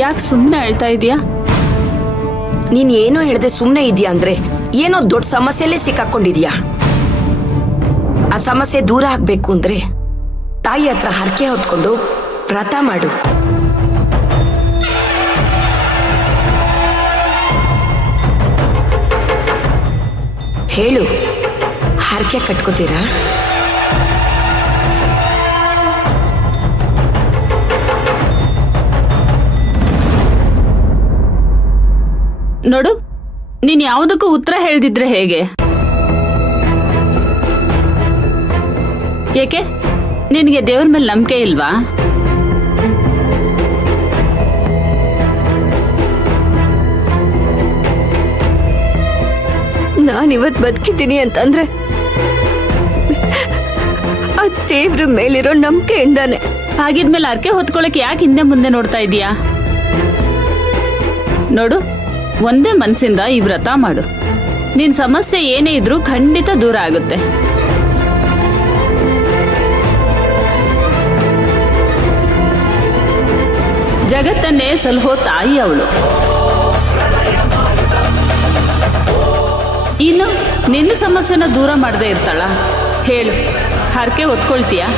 ಯಾಕೆ ಸುಮ್ಮನೆ ಹೇಳ್ತಾ ಇದೀಯಾ? ನೀನ್ ಏನೋ ಹೇಳ್ದೆ ಸುಮ್ನೆ ಇದೆಯಾ ಅಂದ್ರೆ ಏನೋ ದೊಡ್ಡ ಸಮಸ್ಯೆಲ್ಲೇ ಸಿಕ್ಕಾಕೊಂಡಿದ್ಯಾ. ಆ ಸಮಸ್ಯೆ ದೂರ ಆಗ್ಬೇಕು ಅಂದ್ರೆ ತಾಯಿ ಹತ್ರ ಹರಕೆ ಹೊತ್ಕೊಂಡು ವ್ರತ ಮಾಡು. ಹೇಳು, ಹರಕೆ ಕಟ್ಕೋತೀರಾ? ನೋಡು, ನೀನ್ ಯಾವುದಕ್ಕೂ ಉತ್ತರ ಹೇಳ್ದಿದ್ರೆ ಹೇಗೆ? ಏಕೆ, ನಿನಗೆ ದೇವ್ರ ಮೇಲೆ ನಂಬಿಕೆ ಇಲ್ವಾ? ನಾನಿವತ್ ಬದುಕಿದ್ದೀನಿ ಅಂತಂದ್ರೆ ಆ ದೇವ್ರ ಮೇಲಿರೋ ನಂಬಿಕೆಯಿಂದಾನೆ. ಹಾಗಿದ್ಮೇಲೆ ಅರ್ಕೆ ಹೊತ್ಕೊಳಕ್ಕೆ ಯಾಕೆ ಹಿಂದೆ ಮುಂದೆ ನೋಡ್ತಾ ಇದೀಯಾ? ನೋಡು, ಒಂದೇ ಮನ್ಸಿಂದ ಈ ವ್ರತ ಮಾಡು. ನಿನ್ ಸಮಸ್ಯೆ ಏನೇ ಇದ್ರೂ ಖಂಡಿತ ದೂರ ಆಗುತ್ತೆ. ಜಗತ್ತನ್ನೇ ಸಲಹೋ ತಾಯಿ ಅವಳು. ಇನ್ನು ನಿನ್ನ ಸಮಸ್ಯೆನ ದೂರ ಮಾಡದೇ ಇರ್ತಾಳ? ಹೇಳು, ಹರಕೆ ಹೊತ್ಕೊಳ್ತೀಯಾ?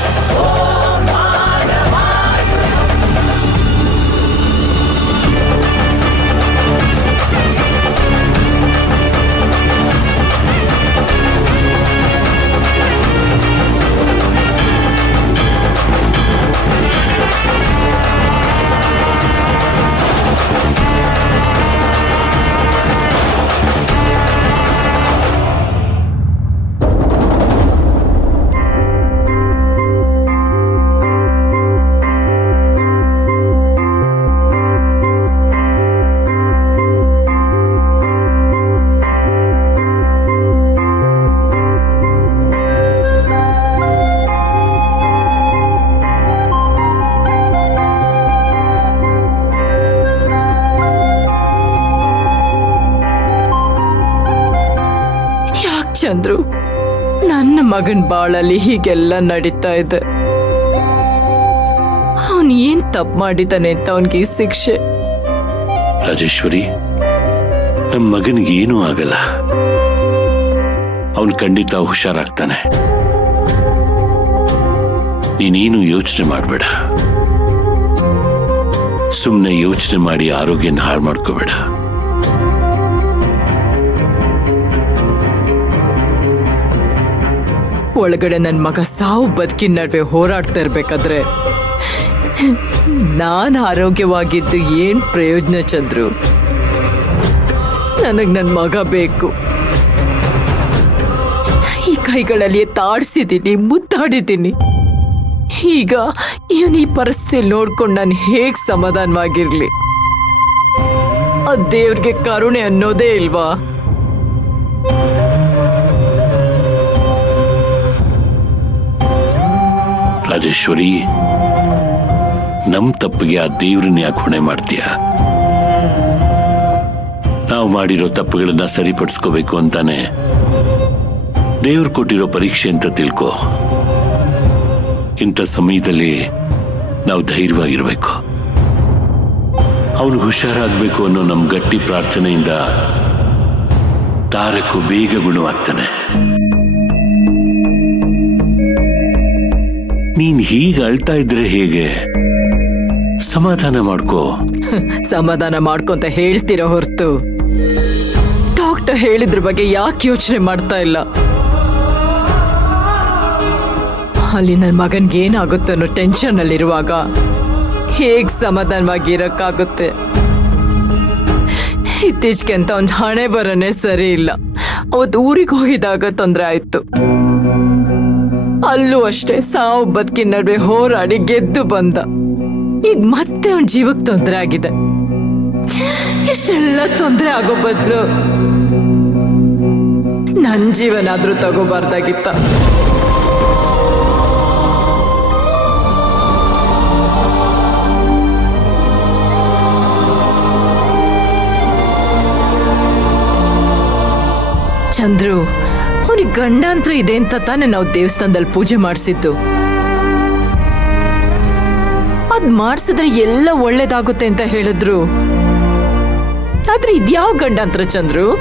ಚಂದ್ರು, ನನ್ನ ಮಗನ್ ಬಾಳಲ್ಲಿ ಹೀಗೆಲ್ಲ ನಡೀತಾ ಇದೆ. ಅವನ್ ಏನ್ ತಪ್ಪು ಮಾಡಿದ್ದಾನೆ ಅಂತ ಅವನ್ಗೆ ಈ ಶಿಕ್ಷೆ? ರಾಜೇಶ್ವರಿ, ನಮ್ಮ ಮಗನಿಗೆ ಏನೂ ಆಗಲ್ಲ. ಅವನು ಖಂಡಿತ ಹುಷಾರಾಗ್ತಾನೆ. ನೀನೇನು ಯೋಚನೆ ಮಾಡಬೇಡ. ಸುಮ್ಮನೆ ಯೋಚನೆ ಮಾಡಿ ಆರೋಗ್ಯನ ಹಾಳು ಮಾಡ್ಕೋಬೇಡ. ಒಳಗಡೆ ನನ್ ಮಗ ಸಾವು ಬದುಕಿನ ನಡುವೆ ಹೋರಾಡ್ತಾ ಇರ್ಬೇಕಾದ್ರೆ ನಾನ್ ಆರೋಗ್ಯವಾಗಿದ್ದು ಏನ್ ಪ್ರಯೋಜನ ಚಂದ್ರು? ನನಗ್ ನನ್ ಮಗ ಬೇಕು. ಈ ಕೈಗಳಲ್ಲಿ ತಾಡ್ಸಿದ್ದೀನಿ, ಮುತ್ತಾಡಿದ್ದೀನಿ. ಈಗ ಇವನ್ ಈ ಪರಿಸ್ಥಿತಿ ನೋಡ್ಕೊಂಡು ನಾನು ಹೇಗ್ ಸಮಾಧಾನವಾಗಿರ್ಲಿ? ಆ ದೇವ್ರಿಗೆ ಕರುಣೆ ಅನ್ನೋದೇ ಇಲ್ವಾ? ರಾಜೇಶ್ವರಿ, ನಮ್ ತಪ್ಪಿಗೆ ಆ ದೇವ್ರನ್ನ ಯಾಕೆ ಹೊಣೆ ಮಾಡ್ತೀಯ? ನಾವು ಮಾಡಿರೋ ತಪ್ಪುಗಳನ್ನ ಸರಿಪಡಿಸ್ಕೋಬೇಕು ಅಂತಾನೆ ದೇವ್ರು ಕೊಟ್ಟಿರೋ ಪರೀಕ್ಷೆ ಅಂತ ತಿಳ್ಕೊ. ಇಂಥ ಸಮಯದಲ್ಲಿ ನಾವು ಧೈರ್ಯವಾಗಿರ್ಬೇಕು. ಅವನು ಹುಷಾರಾಗಬೇಕು ಅನ್ನೋ ನಮ್ ಗಟ್ಟಿ ಪ್ರಾರ್ಥನೆಯಿಂದ ತಾರಕ್ಕೂ ಬೇಗ ಗುಣವಾಗ್ತಾನೆ. ನೀನ್ ಹೀಗೆ ಅಳ್ತಾ ಇದ್ರೆ ಹೇಗೆ? ಸಮಾಧಾನ ಮಾಡ್ಕೋ. ಸಮಾಧಾನ ಮಾಡ್ಕೊಂತ ಹೇಳ್ತೀರ ಹೊರತು ಡಾಕ್ಟರ್ ಹೇಳಿದ್ರ ಬಗ್ಗೆ ಯಾಕೆ ಯೋಚನೆ ಮಾಡ್ತಾ ಇಲ್ಲ? ಅಲ್ಲಿ ನನ್ನ ಮಗನ್ಗೆ ಏನಾಗುತ್ತೆ ಅನ್ನೋ ಟೆನ್ಷನ್ ಅಲ್ಲಿರುವಾಗ ಹೇಗ್ ಸಮಾಧಾನವಾಗಿ ಇರಕ್ಕಾಗುತ್ತೆ? ಇತ್ತೀಚೆಗೆ ಅಂತ ಒಂದು ಹಣೆ ಬರನೇ ಸರಿ ಇಲ್ಲ. ಅವತ್ತು ಊರಿಗೆ ಹೋಗಿದಾಗ ತೊಂದರೆ ಆಯ್ತು. ಅಲ್ಲೂ ಅಷ್ಟೇ ಸಾವು ಬದುಕಿನ ನಡುವೆ ಹೋರಾಡಿ ಗೆದ್ದು ಬಂದ. ಈಗ ಮತ್ತೆ ಅವನ ಜೀವಕ್ಕೆ ತೊಂದರೆ ಆಗಿದೆ. ಇಷ್ಟೆಲ್ಲ ತೊಂದರೆ ಆಗೋ ಬದಲು ನನ್ನ ಜೀವನಾದ್ರೂ ತಗೋಬಾರ್ದಾಗಿತ್ತ? ಚಂದ್ರು, ಅವನಿಗೆ ಗಂಡಾಂತರ ಇದೆ ಅಂತ ತಾನೇ ನಾವು ದೇವಸ್ಥಾನದಲ್ಲಿ ಪೂಜೆ ಮಾಡಿಸಿದ್ದು. ಆ ಅದ್ ಮಾಡ್ಸಿದ್ರೆ ಎಲ್ಲ ಒಳ್ಳೇದಾಗುತ್ತೆ ಅಂತ ಹೇಳಿದ್ರು. ಆದ್ರೆ ಇದ್ಯಾವ ಗಂಡಾಂತರ ಚಂದ್ರು?